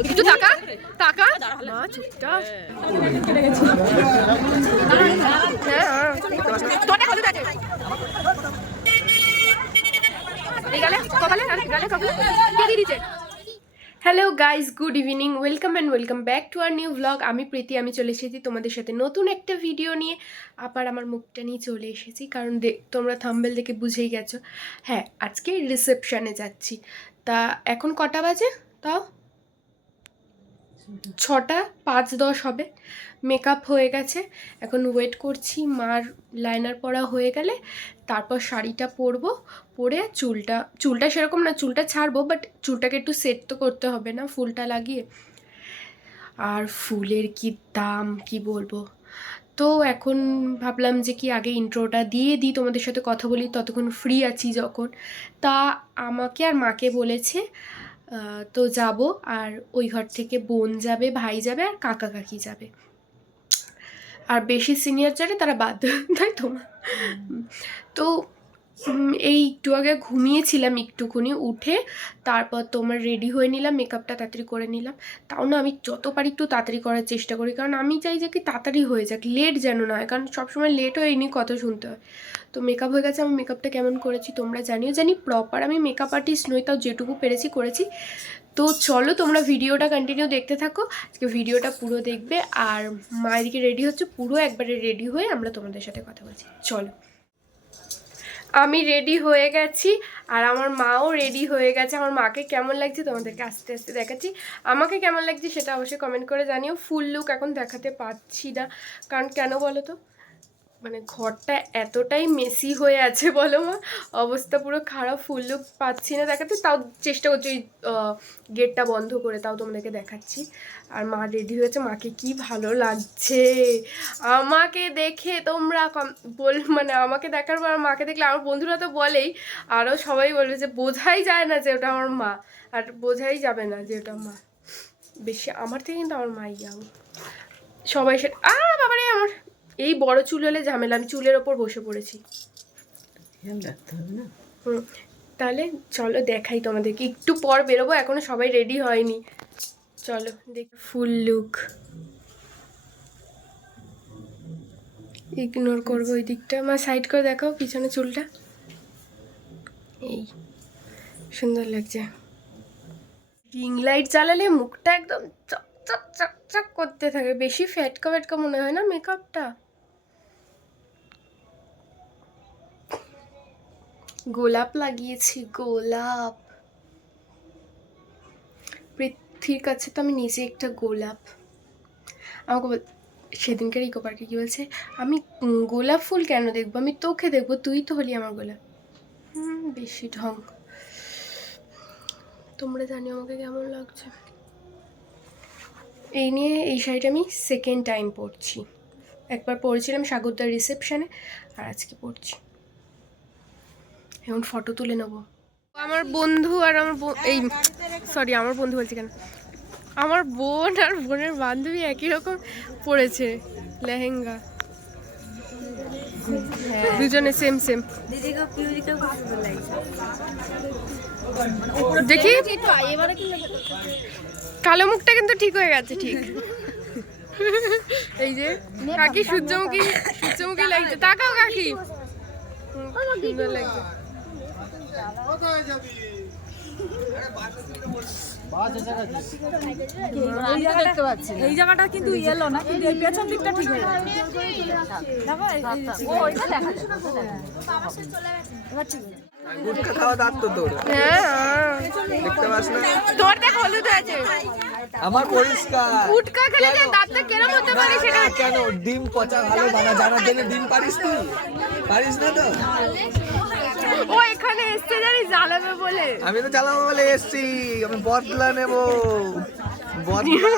একটু টাকা টাকা মা চুপটা তোটা কত আছে এগালে কপালে আর গালে কপালে কে দি দিছে। Hello guys, good evening, welcome and welcome back to our new blog. আমি প্রীতি, আমি চলে এসেছি তোমাদের সাথে নতুন একটা ভিডিও নিয়ে। আবার আমার মুখটা নিয়ে চলে এসেছি কারণ তোমরা থাম্বনেল দেখে বুঝেই গেছো। হ্যাঁ, আজকে রিসেপশানে যাচ্ছি। তা এখন কটা বাজে? তাও 6টা 5-10 হবে। মেকআপ হয়ে গেছে, এখন ওয়েট করছি মার লাইনার পরা হয়ে গেলে তারপর শাড়িটা পরবো। পরে চুলটা সেরকম না, চুলটা ছাড়বো, বাট চুলটাকে একটু সেট তো করতে হবে না ফুলটা লাগিয়ে। আর ফুলের কি দাম কি বলবো। তো এখন ভাবলাম যে কি আগে ইন্ট্রোটা দিয়ে দিই, তোমাদের সাথে কথা বলি, ততক্ষণ ফ্রি আছি যখন। তা আমাকে আর মাকে বলেছে, তো যাব। আর ওই ঘর থেকে বোন যাবে, ভাই যাবে, আর কাকা কাকি যাবে। আর বেশি সিনিয়র যারা তারা বাদ, তাই তো। তো এই একটু আগে ঘুমিয়েছিলাম, একটুখানি উঠে তারপর তোমার রেডি হয়ে নিলাম, মেকআপটা তাড়াতাড়ি করে নিলাম। তাও না, আমি যত পারি একটু তাড়াতাড়ি করার চেষ্টা করি, কারণ আমি চাই যে কি তাড়াতাড়ি হয়ে যাক, লেট যেন না হয়, কারণ সবসময় লেট হয়নি কথা শুনতে হয়। তো মেকআপ হয়ে গেছে। আমি মেকআপটা কেমন করেছি তোমরা জানিও। জানি প্রপার আমি মেকআপ আর্টিস্ট নই, তাও যেটুকু পেরেছি করেছি। তো চলো তোমরা ভিডিওটা কন্টিনিউ দেখতে থাকো, আজকে ভিডিওটা পুরো দেখবে। আর মা এদিকে রেডি হচ্ছে, পুরো একবারে রেডি হয়ে আমরা তোমাদের সাথে কথা বলছি। চলো, আমি রেডি হয়ে গেছি আর আমার মাও রেডি হয়ে গেছে। আমার মাকে কেমন লাগছে তোমাদেরকে আস্তে আস্তে দেখাচ্ছি। আমাকে কেমন লাগছে সেটা অবশ্যই কমেন্ট করে জানিও। ফুল লুক এখন দেখাতে পারছি না, কারণ কেন বলো তো, মানে ঘরটা এতটাই মেসি হয়ে আছে, বলো মা, অবস্থা পুরো খারাপ। ফুল লুক পাচ্ছি না দেখাতে, তাও চেষ্টা করছি ওই গেটটা বন্ধ করে, তাও তোমাদেরকে দেখাচ্ছি। আর মা রেডি হয়েছে, মাকে কি ভালো লাগছে আমাকে দেখে। তোমরা মানে আমাকে দেখার পর মাকে দেখলে আমার বন্ধুরা তো বলেই, আরও সবাই বলবে যে বোঝাই যায় না যে ওটা আমার মা, আর বোঝাই যাবে না যে ওটা মা। বেশি আমার থেকে কিন্তু আমার মাই ইয়াং সবাই। সেটা বাবারে, আমার এই বড় চুল হলে ঝামেলা, আমি চুলের ওপর বসে পড়েছি। তাহলে চলো দেখাই তোমাদেরকে, একটু পর বেরোবো, এখনো সবাই রেডি হয়নি। চলো দেখ ফুল লুক। ইগনোর করবো ওই দিকটা, মা সাইড করে দেখাও পিছনে চুলটা। এই সুন্দর লাগছে। রিং লাইট জ্বালালে মুখটা একদম চকচক চকচক করতে থাকে, বেশি ফ্যাটকা ফ্যাটকা মনে হয় না মেকআপটা। গোলাপ লাগিয়েছি, গোলাপ। পৃথ্বীর কাছে তো আমি নিজে একটা গোলাপ। আমাকে সেদিনকার ইকো পার্কে কি বলছে, আমি গোলাপ ফুল কেন দেখবো, আমি তোকে দেখবো, তুই তো হলি আমার গোলাপ। বেশি ঢং। তোমরা জানিও আমাকে কেমন লাগছে। এই নিয়ে এই শাড়িটা আমি সেকেন্ড টাইম পরছি। একবার পরেছিলাম সাগরদার রিসেপশানে, আর আজকে পরছি। এখন ফটো তুলে নেবো। আমার বন্ধু আর আমার এই সরি আমার বন্ধু বলছি কেন, আমার বোন আর বোনের বান্ধবী একই রকম পরেছে লেহেঙ্গা, দুজনে সেম সেম। দেখি কালো মুখটা কিন্তু ঠিক হয়ে গেছে, ঠিক। এই যে কাকি সূর্যমুখী সূর্যমুখী লাগছে, তাকাও কাকি, সুন্দর লাগছে। এই জায়গাটা কিন্তু ইয়েলো না, কিন্তু এই পেছন দিকটা ঠিক হয়ে গেছে। গুটকা খাওয়া দাঁত তো তোর দেখতে পাস না, তোর দেখ হলুদ আছে, আমার পরিষ্কার। গুটকা খেলে যে দাঁতটা কেরম হতে পারে সেটা কেন ডিম পচা ভালো বানা জানার জন্য ডিম পারিস তুই? পারিস না তো? ও এখানে এসছে জানি জ্বালাবে বলে। আমি তো জ্বালাবো বলে এসছি, আমি বদলা নেব, বদলা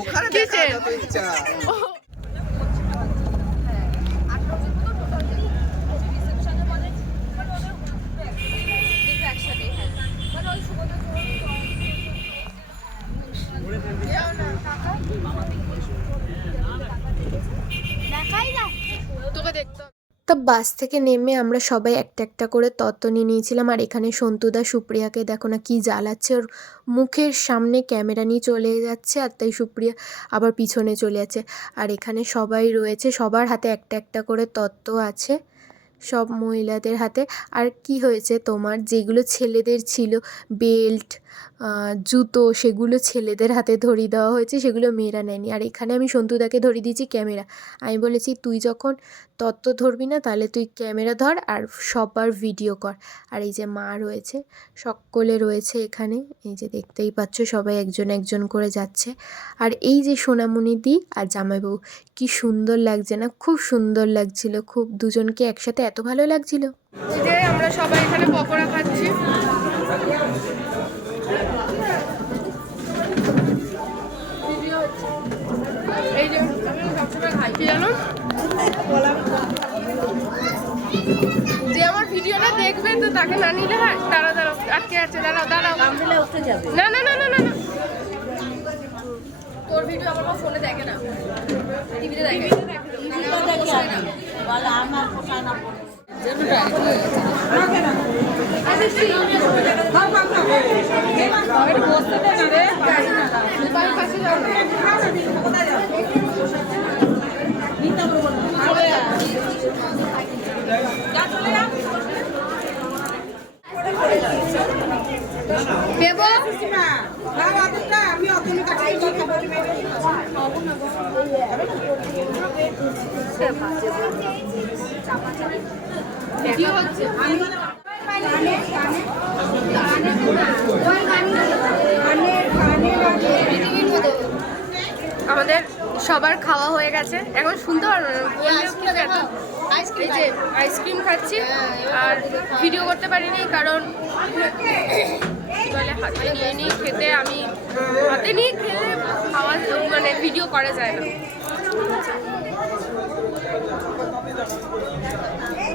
ওখানে দেখা যত ইচ্ছা। তা বাস থেকে নেমে আমরা সবাই একটা একটা করে তত্ত্ব নিয়ে নিয়েছিলাম। আর এখানে সন্তুদা সুপ্রিয়াকে দেখো না কি জ্বালাচ্ছে, ওর মুখের সামনে ক্যামেরা নিয়ে চলে যাচ্ছে আর তাই সুপ্রিয়া আবার পিছনে চলে যাচ্ছে। আর এখানে সবাই রয়েছে, সবার হাতে একটা একটা করে তত্ত্ব আছে, সব মহিলাদের হাতে। আর কি হয়েছে তোমার, যেগুলো ছেলেদের ছিল বেল্ট জুতো, সেগুলো ছেলেদের হাতে ধরিয়ে দেওয়া হয়েছে, সেগুলো মেয়েরা নেয়নি। আর এখানে আমি সন্তুদাকে ধরিয়ে দিয়েছি ক্যামেরা। আমি বলেছি তুই যখন তত্ত্ব ধরবি না তাহলে তুই ক্যামেরা ধর আর সবার ভিডিও কর। আর এই যে মা রয়েছে, সকলে রয়েছে এখানে, এই যে দেখতেই পাচ্ছ সবাই একজন একজন করে যাচ্ছে। আর এই যে সোনামণি দি আর জামাইবাবু, কি সুন্দর লাগছে না, খুব সুন্দর লাগছিল, খুব দুজনকে একসাথে এত ভালো লাগছিল। যে আমরা সবাই এখানে পকোড়া খাচ্ছি। এই যে আমি সবসময় খাই কি জানো, যে আমার ভিডিওটা দেখবে তো তাকে না নিলে হয়। দাঁড়াও দাঁড়াও, আটকে আছে, দাঁড়াও দাঁড়াও, না না না না না না, তোর ভিডিও আমার মা ফোনে দেখে না, টিভিতে দেখে। আমাদের সবার খাওয়া হয়ে গেছে, এখন শুনতে পারবো না, এই যে আইসক্রিম খাচ্ছি। আর ভিডিও করতে পারিনি কারণ বলে হাতে নিয়ে নিয়ে খেতে, আমি হাতে নিয়ে খেলে খাওয়া মানে ভিডিও করা যায় না।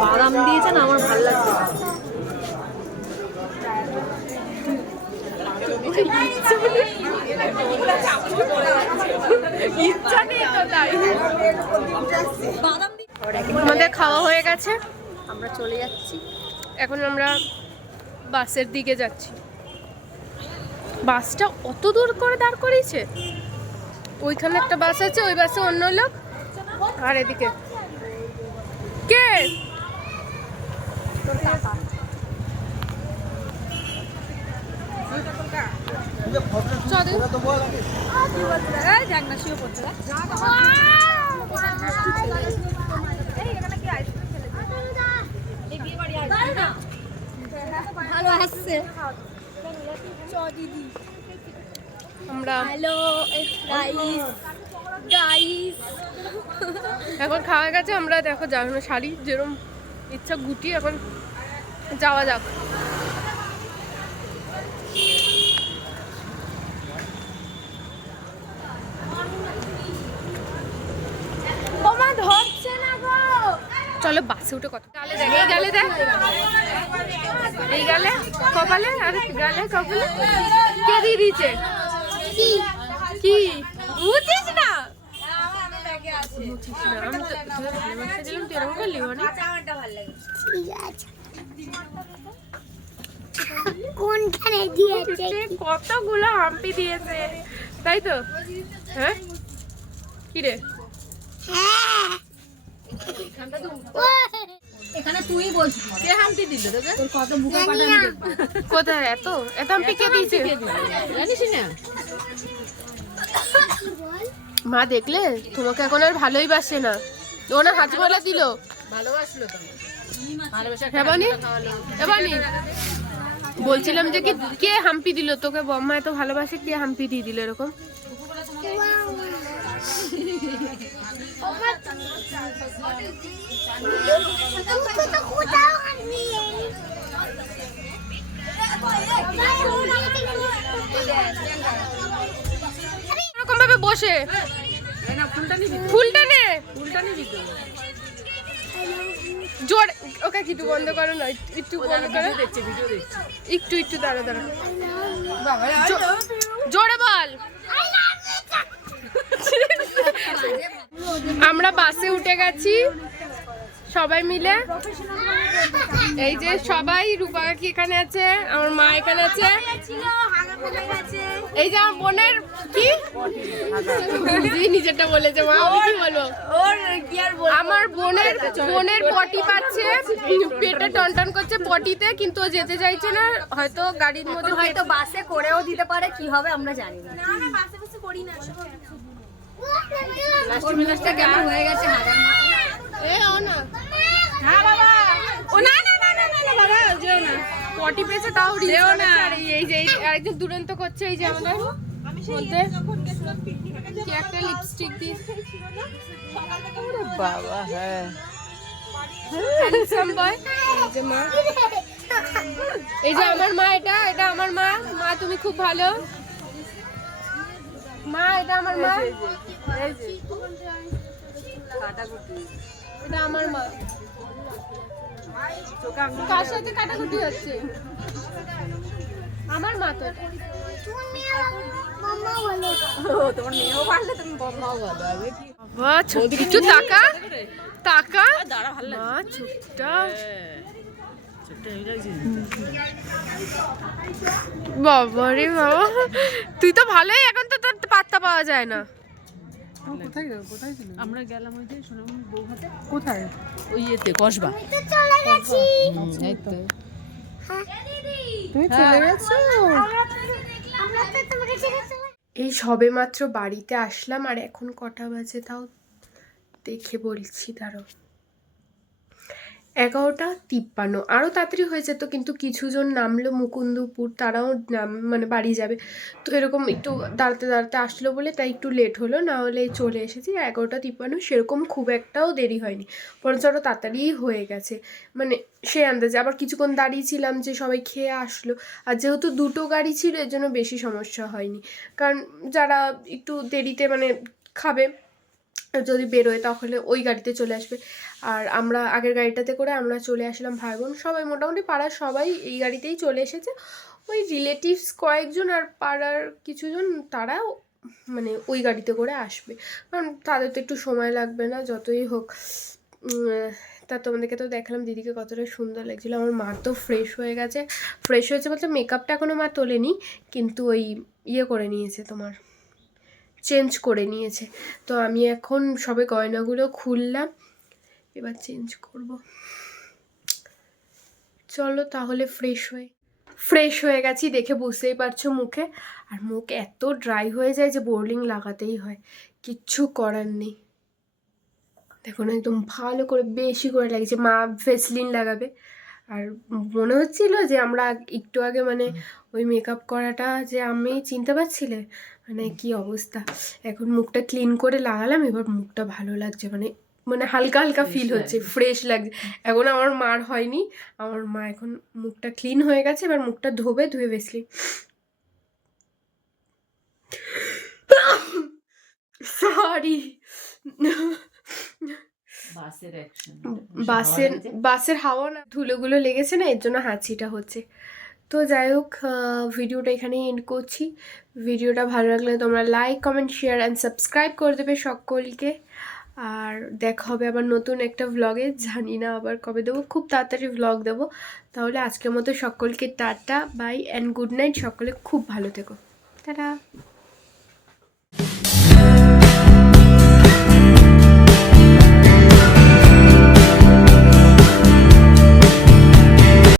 বাদাম দিয়েছেন, আমার ভালো লাগছে। আমাদের খাওয়া হয়ে গেছে, আমরা চলে যাচ্ছি। এখন আমরা বাসের দিকে যাচ্ছি। বাসটা অত দূর করে দাঁড় করিয়েছে, ওইখানে একটা বাস আছে, ওই বাসে অন্য লোক, আর এদিকে কে ভালো আসছে। আমরা হ্যালো গাইস গাইস, এখন খাওয়া গেছে। আমরা দেখো জানো শাড়ি যেরকম ইচ্ছা গুটি, এখন যাওয়া যাক। ওমা ধরছে না গো। চলো বাসে উঠে কথা গালে দেখ, এই গালে দেখ, এই গালে কপালে, আর গালে কপালে কে দিয়ে দিয়েছে কি বুঝিস না? আমি তো ভালোবাসা দিলাম, তুই এরকম করলি মানে? কোনখানে দিয়েছে? কতগুলো হাম্পি দিয়েছে, তাই তো? হ্যাঁ কি রে, এখানে তুই বসবি। কে হামটি দিল তোকে? তোর কত বুকা পাটা আমি দেখব। কোথায় এত এত হাম্পি কে দিয়েছে? জানিস না? মা দেখলে তোমাকে এখন আর ভালোই বাসে না, ও না হাজমালা দিল। ভালোবাসলো তো, ভালোবাসা হ্যাঁ বানি, এ বানি, বলছিলাম যে কি কে হাম্পি দিল তোকে, বম্মা এত ভালোবাসে, কে হাম্পি দিয়ে দিল এরকম? এরকম ভাবে বসে ফুলটা নে, জোর ওকে কিছু বন্ধ করো না, একটু বন্ধ করো, একটু একটু দাঁড়া দাঁড়া, জোরে বল। আমরা বাসে উঠে গেছি, সবাই মিলে এই যে সবাই, রূপা কাকি এখানে আছে, আমার মা এখানে আছে, এই যে আমার বোনের কি নিজেই নিজেরটা বলেছে মা, আমি কি বলবো, আমার বোনের পটি পাচ্ছে, পেটে টনটন করছে পটিতে, কিন্তু ও যেতে চাইছে না, হয়তো গাড়ির মধ্যে হয়তো বাসে করেও দিতে পারে, কি হবে আমরা জানি না। কেমন হয়ে গেছে পটি পেয়েছে তাও যেও না। এই যে একজন দুরন্ত করছে, এই যে আমাদের মধ্যে কি একটা লিপস্টিক দিয়ে বাবা হ্যাঁ হ্যান্ডসাম বয়। এই যে মা, এই যে আমার মা, এটা আমার মা। মা তুমি খুব ভালো মা, এটা আমার মা, এটা আমার মা। কার সাথে কাটাকুটি হচ্ছে? আমার মা তো এটা। বাবা ছোট্ট টাকা টাকা মা ছোট্টা বাবা রে বাবা, তুই তো ভালোই, এখন তো তোর পাত্তা পাওয়া যায় না। আমরা গেলাম ওই যে সোনামণির বউ হাতে, কোথায়? ওই ইয়েতে কসবা। এই তো তুমি চলে গেছো? এই সবে মাত্র বাড়িতে আসলাম, আর এখন কটা বাজে তাও দেখে বলছি, দাঁড়াও, 11:53। আরও তাড়াতাড়ি হয়ে যেত, কিন্তু কিছুজন নামলো মুকুন্দপুর, তারাও মানে বাড়ি যাবে, তো এরকম একটু দাঁড়াতে দাঁড়াতে আসলো বলে তাই একটু লেট হলো, না হলে চলে এসেছি। 11:53 সেরকম খুব একটাও দেরি হয়নি, বরঞ্চ আরও তাড়াতাড়িই হয়ে গেছে, মানে সে আন্দাজে। আবার কিছুক্ষণ দাঁড়িয়েছিলাম যে সবাই খেয়ে আসলো, আর যেহেতু দুটো গাড়ি ছিল এর জন্য বেশি সমস্যা হয়নি, কারণ যারা একটু দেরিতে মানে খাবে যদি বেরোয় তাহলে ওই গাড়িতে চলে আসবে, আর আমরা আগের গাড়িটাতে করে আমরা চলে আসলাম ভাই বোন সবাই, মোটামুটি পাড়ার সবাই এই গাড়িতেই চলে এসেছে। ওই রিলেটিভস কয়েকজন আর পাড়ার কিছুজন তারাও মানে ওই গাড়িতে করে আসবে, কারণ তাদের তো একটু সময় লাগবে না যতই হোক। তা তোমাদেরকে তো দেখালাম দিদিকে কতটা সুন্দর লাগছিলো। আমার মা তো ফ্রেশ হয়ে গেছে, ফ্রেশ হয়েছে বলতে মেকআপটা এখনও মা তোলেনি, কিন্তু ওই ইয়ে করে নিয়েছে, তোমার চেঞ্জ করে নিয়েছে। তো আমি এখন সবে গয়নাগুলো খুললাম, এবার চেঞ্জ করব। চলো তাহলে ফ্রেশ হয়ে গেছি, দেখে বুঝতেই পারছো মুখে, আর মুখ এত ড্রাই হয়ে যায় যে বোরলিং লাগাতেই হয়, কিচ্ছু করার নেই। দেখুন একদম ভালো করে বেশি করে লাগছে, মা ভেসলিন লাগাবে, আর মনে হচ্ছিল যে আমরা একটু আগে মানে ওই মেকআপ করাটা যে আমি চিনতে পারছিলে, মানে কি অবস্থা। এখন মুখটা ক্লিন করে লাগালাম, এবার মুখটা ভালো লাগছে, মানে মানে হালকা হালকা ফিল হচ্ছে, ফ্রেশ লাগছে। এখন আমার মার হয়নি, আমার মা এখন মুখটা ক্লিন হয়ে গেছে, এবার মুখটা ধুয়ে ভেসলিন। সরি, বাসের হাওয়া না, ধুলোগুলো লেগেছে না, এর জন্য হাঁচিটা হচ্ছে। তো যাই হোক, ভিডিওটা এখানেই এন্ড করছি। ভিডিওটা ভালো লাগলে তোমরা like, comment, share and subscribe করে দেবে সকলকে। আর দেখা হবে আবার নতুন একটা ভ্লগে, জানি না আবার কবে দেবো, খুব তাড়াতাড়ি ভ্লগ দেবো। তাহলে আজকের মতো সকলকে টাটা, বাই অ্যান্ড গুড নাইট, সকলে খুব ভালো থেকো, টাটা।